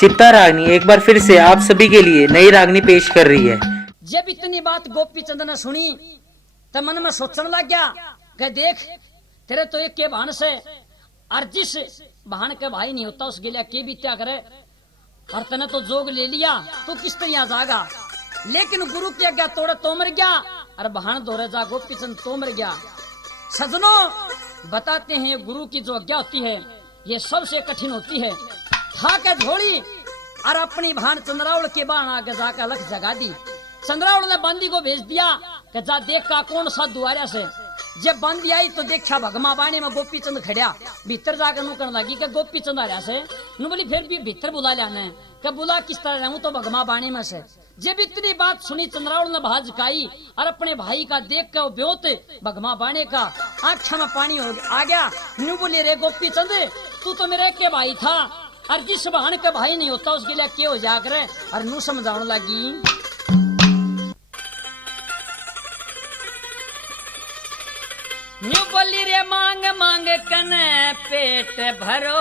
चित्ता रागनी एक बार फिर से आप सभी के लिए नई रागनी पेश कर रही है। जब इतनी बात गोपी चंद ने सुनी तो मन में सोचने लग गया कि देख तेरे तो एक के बहन से और जिस बहन के भाई नहीं होता उस गिलिया के भी क्या करे और तने तो जोग ले लिया तो किस तरह जागा, लेकिन गुरु की आज्ञा तोड़े तो मर गया और बहन दोरे जा गोपी चंद तो मर गया। सजनों बताते हैं गुरु की जो आज्ञा होती है ये सबसे कठिन होती है। खा के झोली और अपनी भान चंद्रावल के बाण आगे जाकर अलग जगा दी। चंद्रावल ने बंदी को भेज दिया कि जा देख का कौन सा दुआरिया से। जब बंदी आई तो देखा भगमा बाणी में गोपी चंद खड़िया भीतर जाकर नु करने लगी कि गोपी चंद आ रहा से नु बोली फिर भी भीतर बुला लाना है कि बुला किस तरह रहूं तो भगमा बाणी में से। जब इतनी बात सुनी चंद्रावल ने भाज खाई और अपने भाई का देख कर ब्योत भगमा बाणे का आंखा में पानी हो आ गया। नु बोली रे गोपी चंद तू तो मेरे के भाई था और जिस बहन के भाई नहीं होता उसके लिए क्या हो जाकर और नू समझाने लगी। न्यू बोली रे मांग मांग कने पेट भरो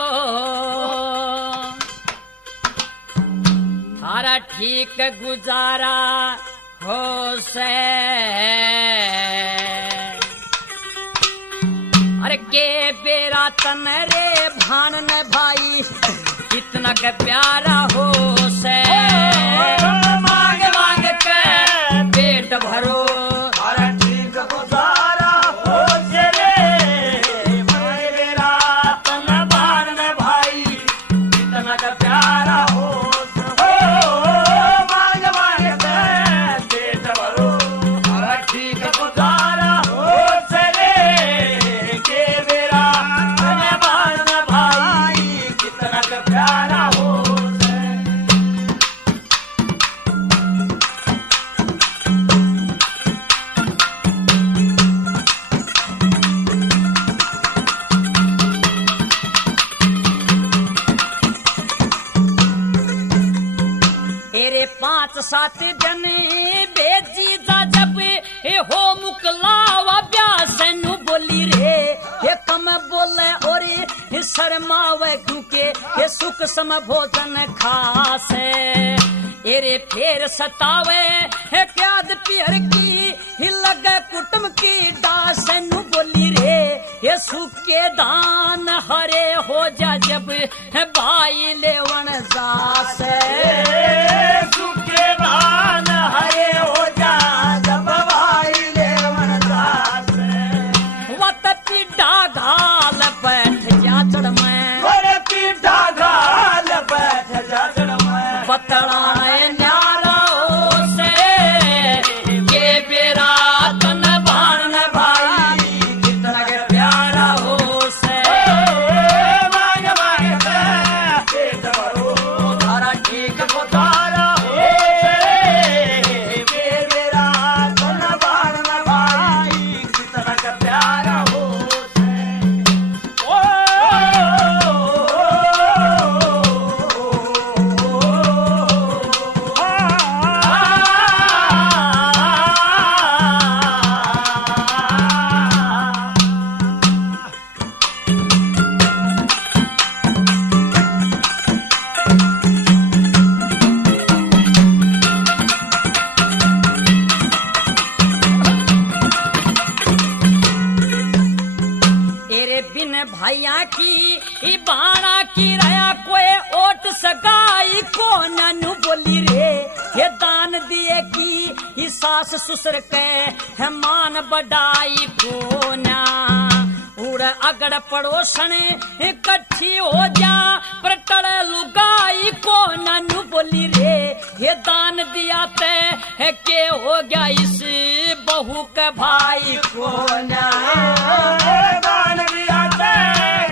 थारा ठीक गुजारा हो से अरे के बेरा तन रे भान न भाई कितना के प्यारा हो से मांग मांग के पेट भरो सात जन बेजी जा जब हो मुकलावा ब्यास नु बोली रे ये कम बोले और शर्मावे क्योंकि ये सुख सम भोजन खासे एरे फेर सतावे है प्याद पियर की ही लगे कुटुम की दास नु बोली रे ये सुख के दान हरे हो जा जब है भाई लेवन जास हरे हो जा जब भाई लेवन दास वत पीढ़ा घाल बैठ जा चढ़ में पीढ़ा घाल बैठ जा चढ़ में बतलाए न्यारा से ये बेरा तन बाण भाई कितना के प्यारा हो से मांग मांग पेट भरो धारा ठीक बतारा भैया की बाणा की रया कोई ओट सगाई को ननु बोली रे ये दान दिए की सास ससुर के है मान बढ़ाई को ना उड़ अगड़ पड़ोसन इकट्ठी हो जा पर टड़े लुगाई को ननु बोली रे ये दान दिया ते है के हो गया इस बहू के भाई को ना दान दिया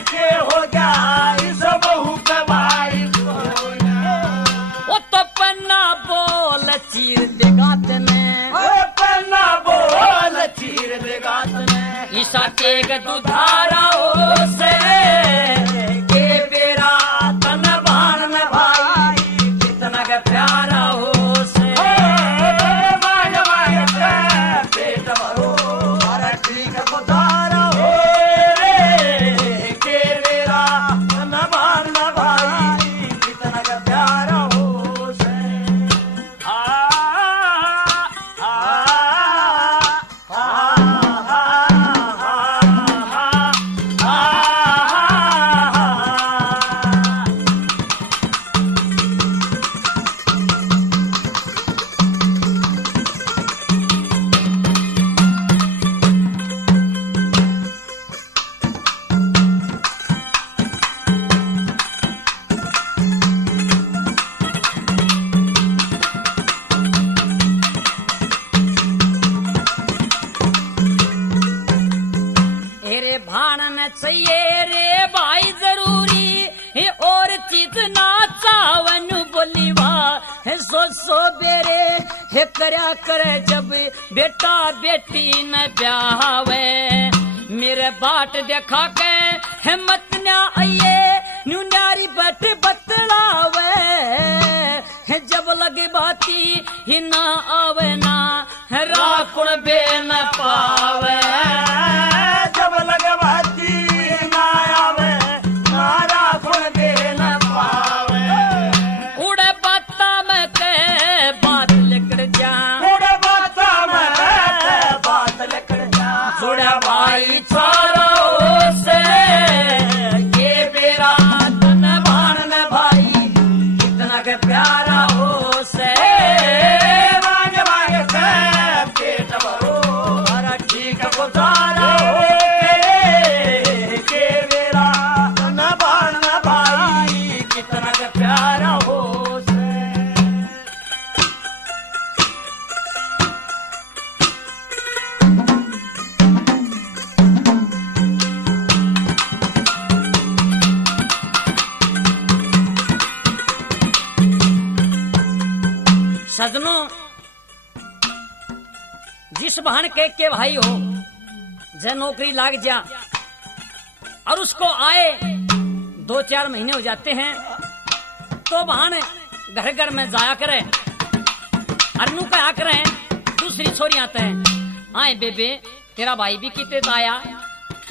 के हो गया इस बहू के भाई को ना वो तो पन्ना बोल चीर देगा तने पन्ना बोल चीर देगा तने ईसा टेक दुधारा हो से के बेरा तन बाण में भाई कितना के प्यारा हो से मांग मांग पेट भरो ठीक चाहिए रे भाई जरूरी है और चीज ना चावन बोली वाह सो सो बेरे है करया करे जब बेटा बेटी न ब्याहवे मेरे बाट देखा के हिम्मत न आइए न्यू नारी बट बतलावे जब लगे बाती ही ना आवे ना राकुण बे न पावे जब लगे बाती ना आवे ना राकुण बे न पावे उड़े बाता में के बात लिखड़ जा उड़े बाता में के बात लिखड़ जा जुड़ा भाई चारों से ये मेरा तन भान न भाई कितना के प्यारा हो से मांगे मांगे से पेट भरो हमारा ठीक गुजारा हो के मेरा तन बाण भाई कितना के प्यारा हो से सजनों जिस बहन के भाई हो जे नौकरी लाग जा और उसको आए 2-4 महीने हो जाते हैं तो बहन घर घर में जाया करे अरनू कहा करे दूसरी छोरी आते हैं आए बेबे तेरा भाई भी कितने आया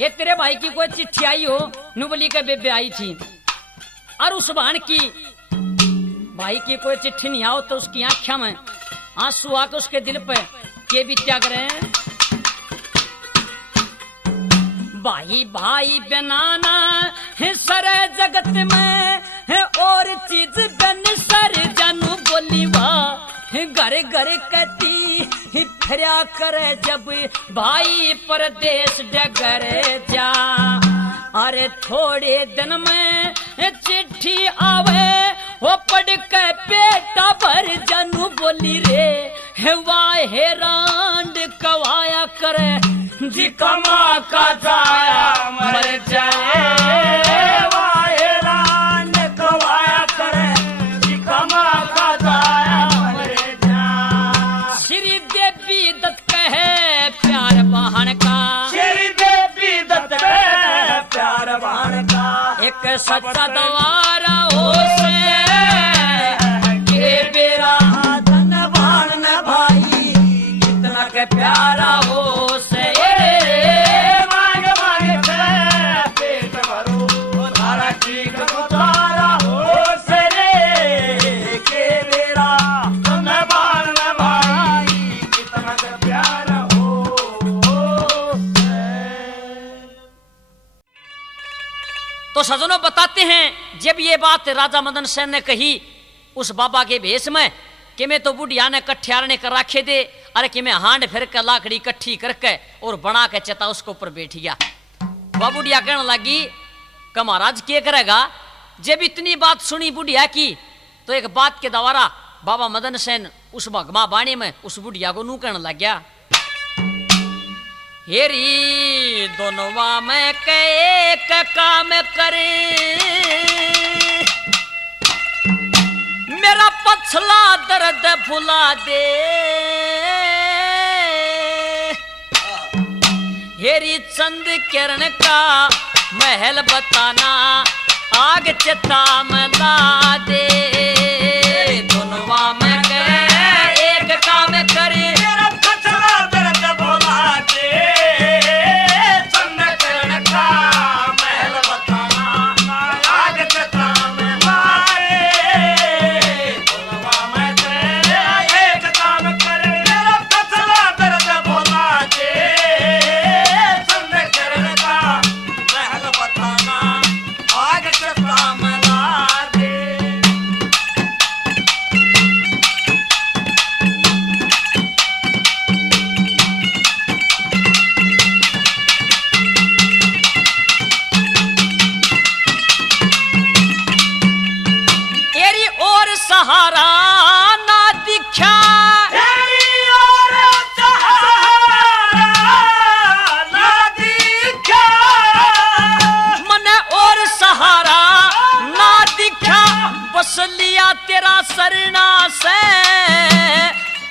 ये तेरे भाई की कोई चिट्ठी आई हो नुबली के बेबे आई थी और उस बहन की भाई की कोई चिट्ठी नहीं आओ तो उसकी आंखों में आंसू आकर उसके दिल पे के भी त्याग रहे हैं भाई भाई बनाना है सरे जगत में है और चीज बन सर जानू बोली वाह घर घर कहती फरिया करे जब भाई परदेश डगर जा अरे थोड़े दिन में चिट्ठी आवे वो पढ़ के पेटा भर जानू बोली रे वाहे रांड कवाया करे जी कमा का जाया मर जाए वाहे रांड कवाया करे जी कमा का जाया मर जाए श्री देवी दत्त कहे प्यार बहन का श्री देवी दत्त कहे प्यार बहन का एक सच्चा दवारा हो से के बेरा धन बाण न भाई कितना के प्यारा हो से मांग मांग के पेट भरो धारा ठीक गुजारा हो सरे के मेरा धन बाण न भाई कितना का प्यारा हो तो सजनों बताते हैं जब ये बात राजा मदन सेन ने कही उस बाबा के भेष में कि मैं तो बुढ़िया ने कठियार ने कर रखे दे अरे कि मैं हांड फिर कर लाकड़ी इकट्ठी करके और बना के चता उसके ऊपर बैठ गया वह बुढ़िया कहने लगी कि महाराज क्या करेगा जब इतनी बात सुनी बुढ़िया की तो एक बात के द्वारा बाबा मदन सेन उस भगमा बाणी में उस बुढ़िया को नू कहने लग गया हेरी दोनों में के एक काम करे मेरा पछला दर्द भुला दे हेरी चंद किरण का महल बताना आग चिता में ला दे दोनों में के एक काम करे मेरा पछला दर्द भुला दे चंद किरण का महल बताना आग चिता में लाए दोनों में से एक काम करे मेरा पछला दर्द भुला दे चंद किरण का महल बताना आग चिता में ला दे एरी और सहारा ना दिखा तेरी ओर सहारा ना दिखा बस लिया तेरा सरना से,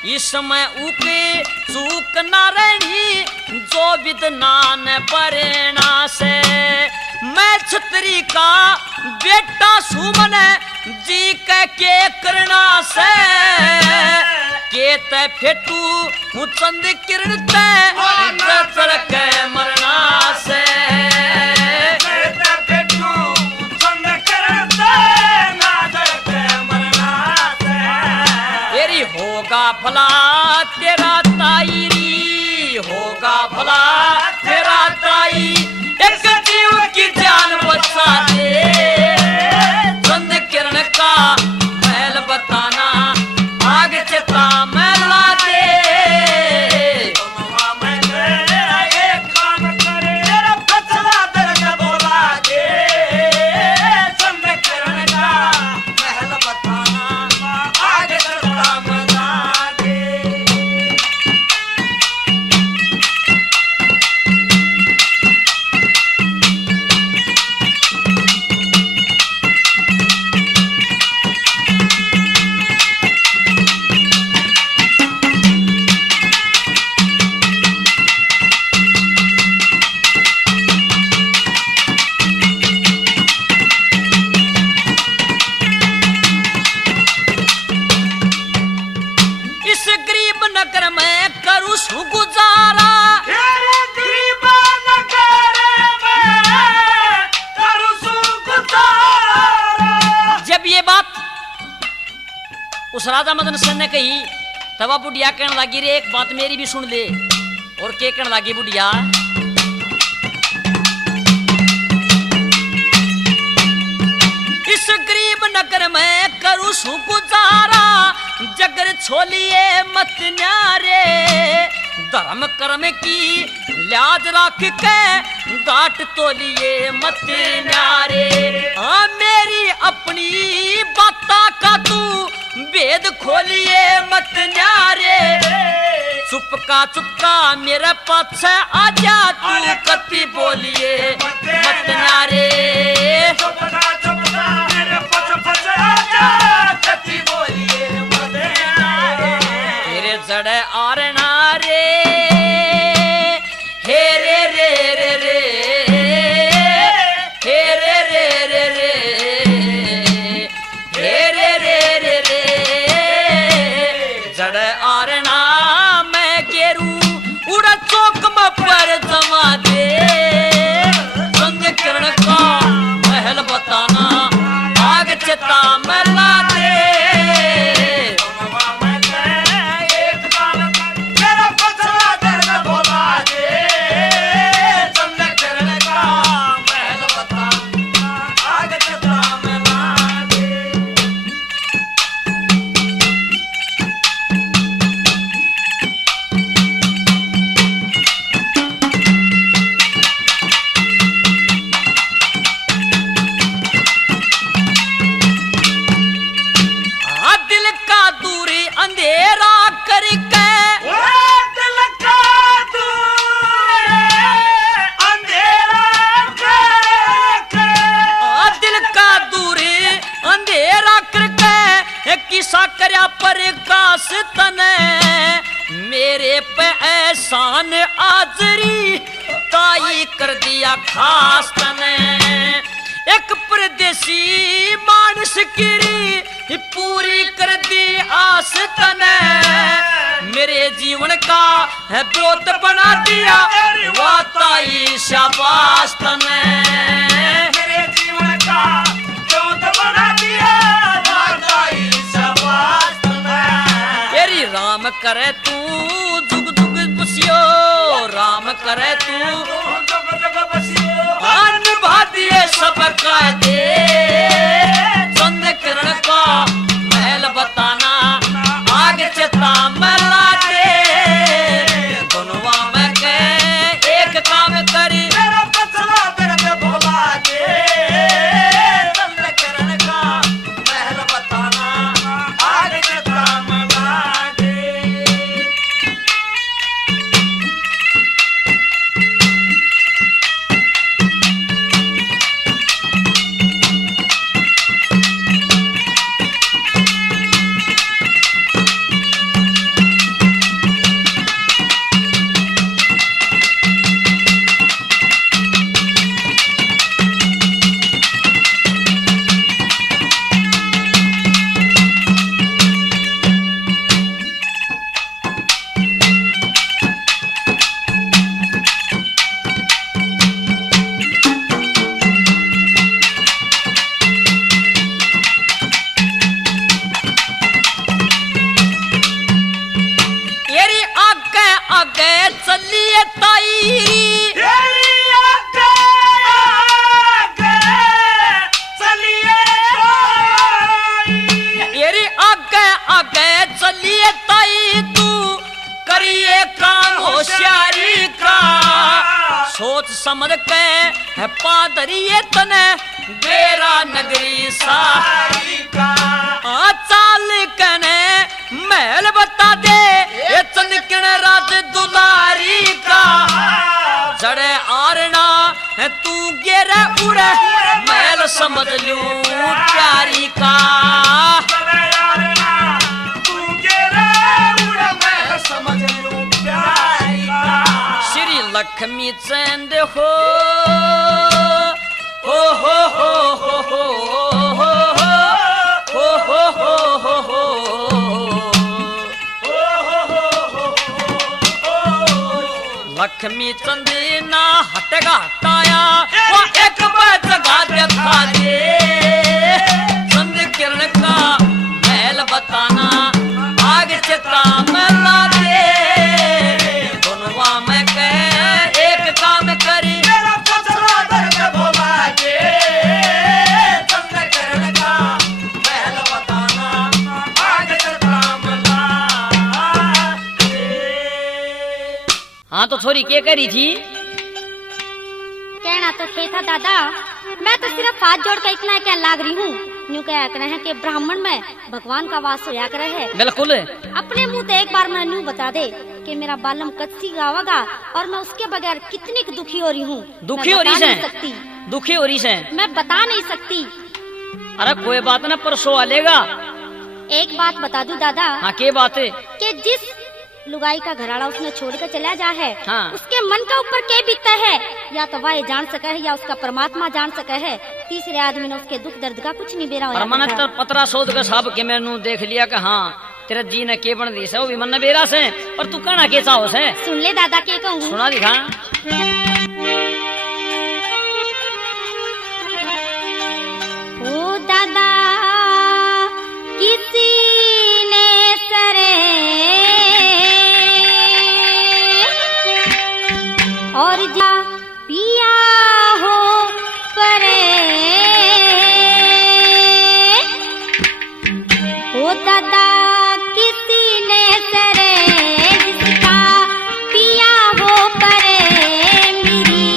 इसमें उके चूक न रहनी, जो विदना न परेना से। मैं छतरी का बेटा सुमन जी के करना से, के ते फेटू हूँ चंद किरण ते चल के मरना से। होगा भला तेरा ताईरी, होगा भला तेरा ताई, एक जीव की जान बचा दे, चंद किरण का महल बताना, आग चिता महला दे। एक काम करे फसला दर्द बोला दे, चंद किरण का महल बताना, आग चिता गुजारा, गरीब नगर में करूं गुजारा। जब ये बात उस राजा मदन सेन ने कही, तब वह बुढ़िया कहने लगी, रे एक बात मेरी भी सुन ले। और के कहने लगी बुढ़िया, इस गरीब नगर में करूं गुजारा, जगर छोलिए मत न्यारे, धर्म कर्म की लाज रख के गाट तोलिए मत न्यारे। हाँ मेरी अपनी बाता का तू भेद खोलिए मत न्यारे, चुपका मेरे पाछे आजा, तू कति बोलिए मत न्यारे। तेरे जड़े आरना रे, हे रे रे रे रे, हे रे रे रे रे, हे रे रे रे रे, जड़े आरना मैं गेरू उड़ा चौक में पर जमा दे, चंद किरण का महल बताना, आग चिता महला दे। मेरे पे एहसान आजरी ताई कर दिया खास तने, एक परदेसी मानस गिरी पूरी कर दी आस तने, मेरे जीवन का है ब्रोत बना दिया वाह ताई शाबाश तने, मेरे जीवन का ब्रोत बना दिया वाह ताई शाबाश तने। तेरी राम करे तू जुग जुग बसियो, राम करे तू जुग जुग बसियो, निभा दिए सब कायदे, चंद किरण का महल बताना, आग चिता महला दे, दोनों में के एक काम करी, मेरा पसला दर्द भुला दे, चंद किरण का महल बताना, आग चिता महला दे। सोच समझ के है पादरिये तने बेरा नगरी सारी का चाल कने महल बता दे ये चंदकिन राज दुलारी का जड़े आरना है तू गेरे उड़े महल समझ लू प्यारी का जड़े आरना तू गेरे उड़े महल समझ लू प्यारी का श्री लक्ष्मी चंद हो हो हो हो हो हो लक्ष्मी चंदी ना हटेगा हटाया वो एक बार जगह देखा दे चंद किरण का महल बताना आगे चिता में ला दे दोनों में कह एक काम करी मेरा फसला दर्द भोला के चंद किरण का महल बताना आगे चिता में ला दे। हाँ तो थोड़ी क्या करी थी? कहना तो थे था दादा, मैं तो सिर्फ हाथ जोड़ कर इतना क्या लाग रही हूँ। न्यू क्या करे है कि ब्राह्मण में भगवान का वास होया करे है। बिल्कुल अपने मुंह से एक बार मैं न्यू बता दे कि मेरा बालम कच्ची गावागा और मैं उसके बगैर कितनी दुखी हो रही हूँ। दुखी हो रही है? दुखी हो रही है? मैं बता नहीं सकती। अरे कोई बात ना, परसों आ लेगा। एक बात बता दूं दादा। हाँ क्या बात है? कि जिस लुगाई का घराड़ा उसने छोड़ कर चला जा है, हाँ। उसके मन का ऊपर क्या बीतता है या तो वह जान सका है या उसका परमात्मा जान सका है। तीसरे आदमी ने उसके दुख दर्द का कुछ नहीं बेरा और मन तो पतरा सोच के साहब के मैंने देख लिया कि हाँ तेरे जी ने के बन दी से वो भी मन बेरा से, पर तू कहना कैसा हो से? सुन ले दादा के कहूँ। सुना दिखा। ओ दादा किसी ने सरे और जा पिया हो परे ओ दादा किसी ने सरे जिसका पिया हो परे मेरी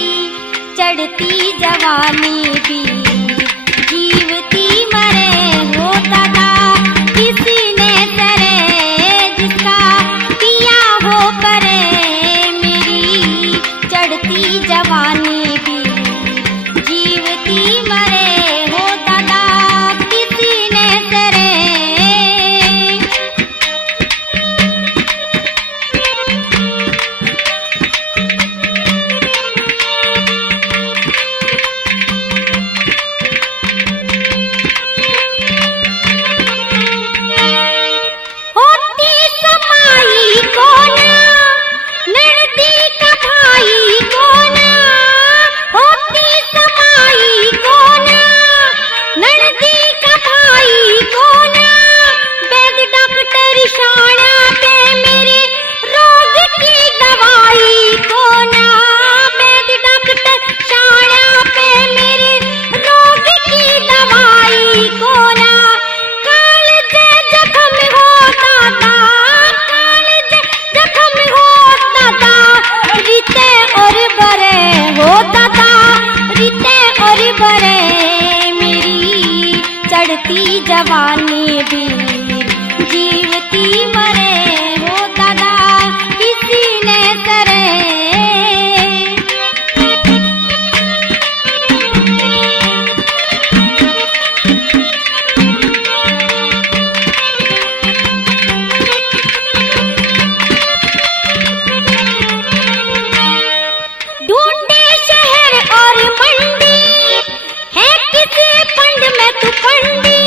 चढ़ती जवानी भी जीवती मरे। हो दादा किसी ने सरे जिसका पिया हो परे मेरी चढ़ती जवानी भी जीवती मरे। हो दादा किसी ने सरे होती समाई कोना नड़दी का भाई कोना। होती समाई कोना नड़दी का भाई कोना। वैद डॉक्टर शाना पे मेरे रोग की दवाई कोना। वैद डॉक्टर शाना पे मेरे रोग की दवाई कोना। काल जे जख्म होता था, काल जे जख्म होता था रीते और बरे। होता था रीते और बरे मेरी चढ़ती जवानी भी जीवती मरे। हो दादा किसी ने सरे ढूंढे शहर और मंडी है किसी फंड में तू फंडी।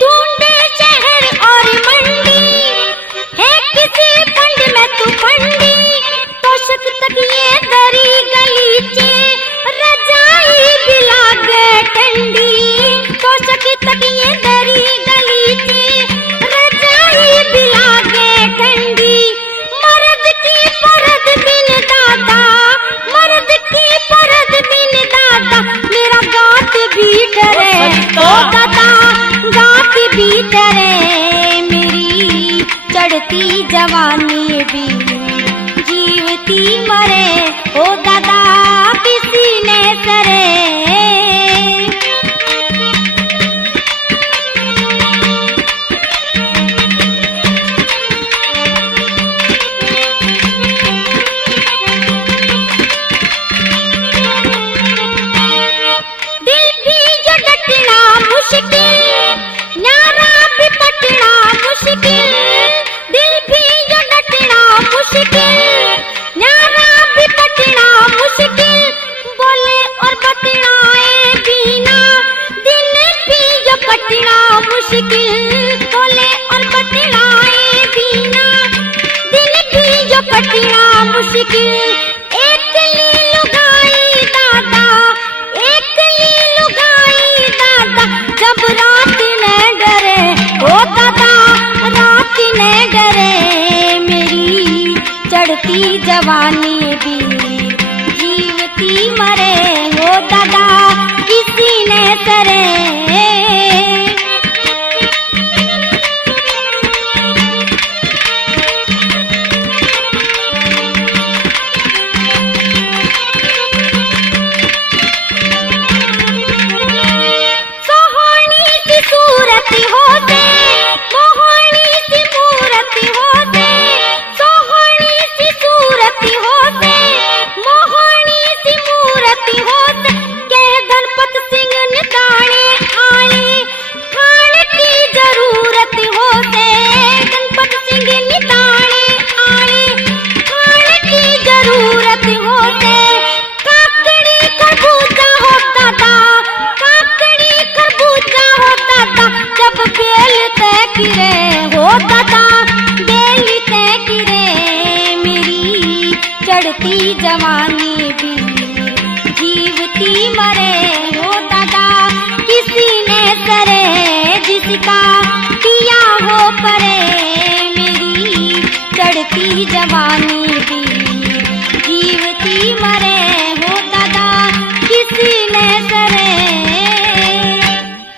ढूंढे शहर और मंडी है किसी फंड में तू फंडी। तोशक तक ये दरी गलीचे रजाई बिलागे टंडी। तोशक तक ये दरी गलीचे रजाई बिलागे टंडी। मर्द की परद बिन दादा, मर्द की परद बिन दादा मेरा गात भी डरे। ओ दादा गात भी डरे मेरी चढ़ती जवानी भी जीवती मरे। ओ दादा चढ़ती जवानी भी जीवती मरे हो दादा किसी ने सरे। चढ़ती जवानी भी जीवती मरे हो दादा किसी ने सरे। जिसका किया हो करे मेरी चढ़ती जवानी